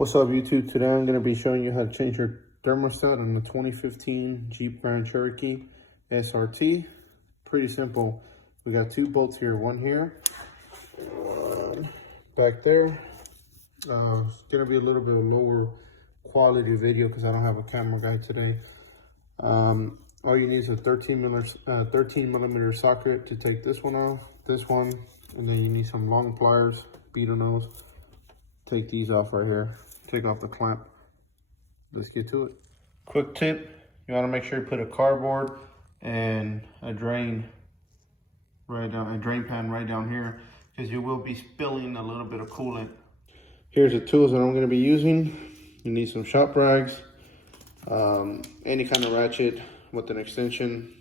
What's up YouTube? Today I'm going to be showing you how to change your thermostat on the 2015 Jeep Grand Cherokee SRT. Pretty simple. We got two bolts here, one here, one back there. It's going to be a little bit of lower quality video because I don't have a camera guy today. All you need is a 13 millimeter socket to take this one off, this one, and then you need some long pliers, beetle nose. Take these off right here. Take off the clamp. Let's get to it. Quick tip, you want to make sure you put a cardboard and a drain pan right down here, because you will be spilling a little bit of coolant. Here's the tools that I'm going to be using. You need some shop rags, any kind of ratchet with an extension,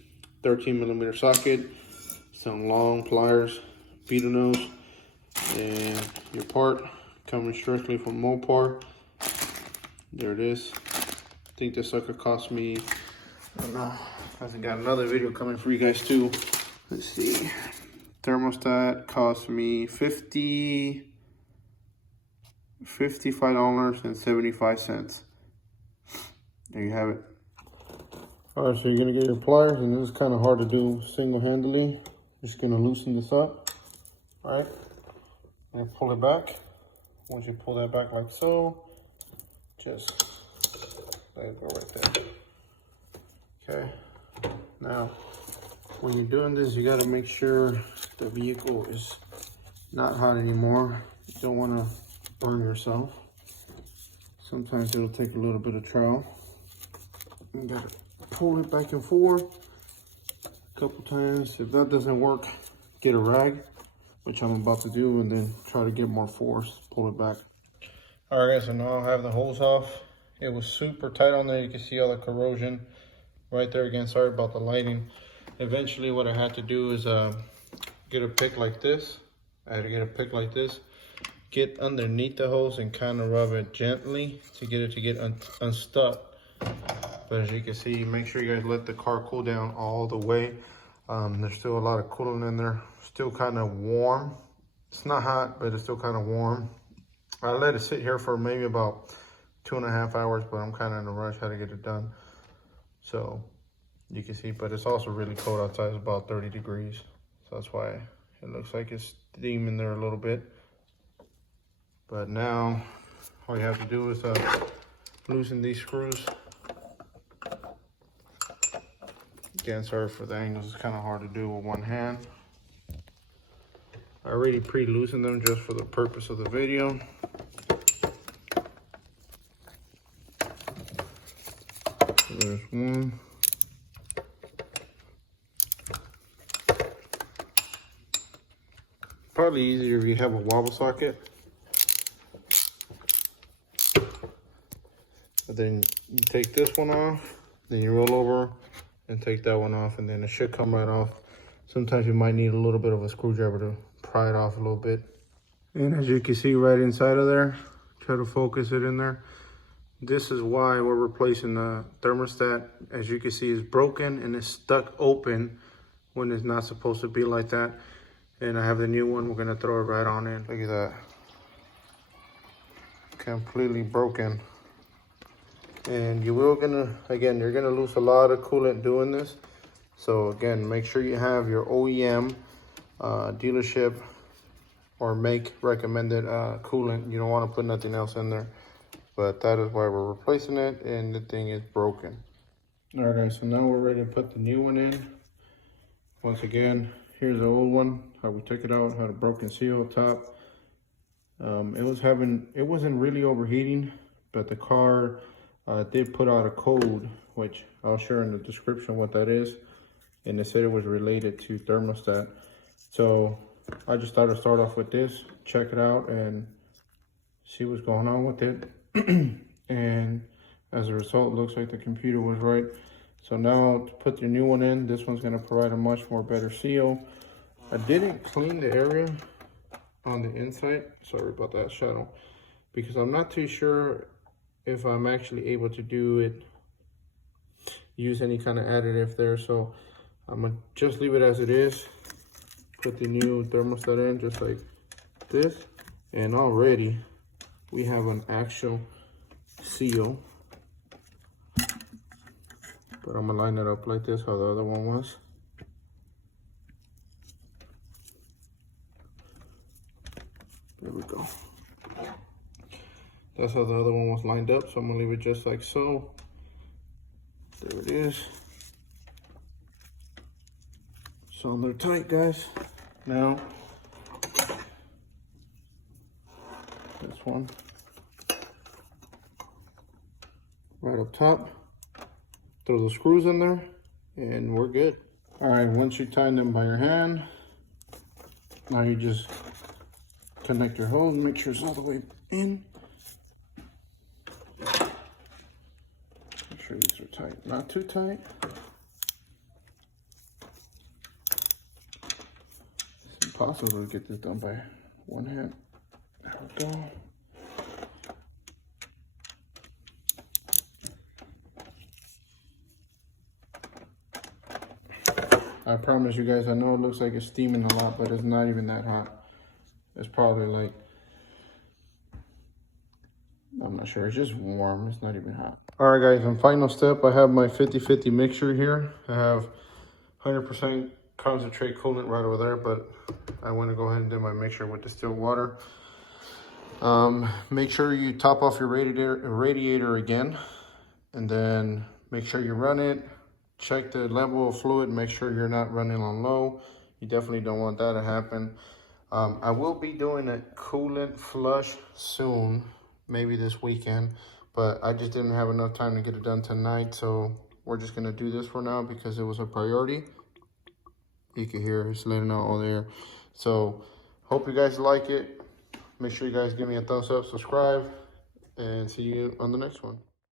13 millimeter socket, some long pliers, beetle nose, and your part coming strictly from Mopar. There it is. I think this sucker cost me, I don't know, I got another video coming for you guys too. Let's see. Thermostat cost me $55.75. There you have it. All right, so you're gonna get your pliers, and this is kind of hard to do single-handedly. Just gonna loosen this up. All right, and pull it back. Once you pull that back like so, just let it go right there. Okay. Now, when you're doing this, you got to make sure the vehicle is not hot anymore. You don't want to burn yourself. Sometimes it'll take a little bit of trial. You got to pull it back and forth a couple times. If that doesn't work, get a rag, which I'm about to do, and then try to get more force, pull it back. All right, guys, so now I have the hose off. It was super tight on there. You can see all the corrosion right there. Again, sorry about the lighting. Eventually, what I had to do is get a pick like this. I had to get a pick like this, get underneath the hose and kind of rub it gently to get it to get unstuck. But as you can see, make sure you guys let the car cool down all the way. There's still a lot of coolant in there. Still kind of warm. It's not hot, but it's still kind of warm. I let it sit here for maybe about 2.5 hours, but I'm kind of in a rush how to get it done. So you can see, but it's also really cold outside. It's about 30 degrees. So that's why it looks like it's steaming there a little bit. But now all you have to do is loosen these screws. Again, sorry for the angles. It's kind of hard to do with one hand. I already pre-loosened them just for the purpose of the video. There's one. Probably easier if you have a wobble socket. But then you take this one off, then you roll over and take that one off, and then it should come right off. Sometimes you might need a little bit of a screwdriver to pry it off a little bit. And as you can see right inside of there, try to focus it in there. This is why we're replacing the thermostat. As you can see, it's broken and it's stuck open when it's not supposed to be like that. And I have the new one. We're gonna throw it right on in. Look at that. Completely broken. And you're gonna lose a lot of coolant doing this. So again, make sure you have your OEM dealership or make recommended coolant. You don't want to put nothing else in there. But that is why we're replacing it, and the thing is broken. All right, guys, so now we're ready to put the new one in. Once again, here's the old one, how we took it out, had a broken seal top. It wasn't really overheating, but the car did put out a code, which I'll share in the description what that is. And it said it was related to thermostat. So I just thought I'd start off with this, check it out, and see what's going on with it. And as a result, it looks like the computer was right. So now to put your new one in, this one's going to provide a much more better seal. I didn't clean the area on the inside. Sorry about that shadow, because I'm not too sure if I'm actually able to use any kind of additive there. So I'm gonna just leave it as it is. Put the new thermostat in just like this, and already we have an actual seal. But I'm gonna line it up like this, how the other one was. There we go. That's how the other one was lined up, so I'm gonna leave it just like so. There it is. So they're tight, guys. Now, this one, right up top. Throw the screws in there, and we're good. All right, once you tighten them by your hand, now you just connect your hose, make sure it's all the way in. Make sure these are tight, not too tight. It's impossible to get this done by one hand. There we go. I promise you guys, I know it looks like it's steaming a lot, but it's not even that hot. It's probably like, I'm not sure, it's just warm, it's not even hot. All right guys, and final step, I have my 50-50 mixture here. I have 100% concentrate coolant right over there, but I want to go ahead and do my mixture with distilled water. Make sure you top off your radiator again, and then make sure you run it. Check the level of fluid, make sure you're not running on low. You definitely don't want that to happen. I will be doing a coolant flush soon, maybe this weekend, but I just didn't have enough time to get it done tonight, so we're just gonna do this for now because it was a priority. You can hear it's letting out all the air. So hope you guys like it. Make sure you guys give me a thumbs up, subscribe, and see you on the next one.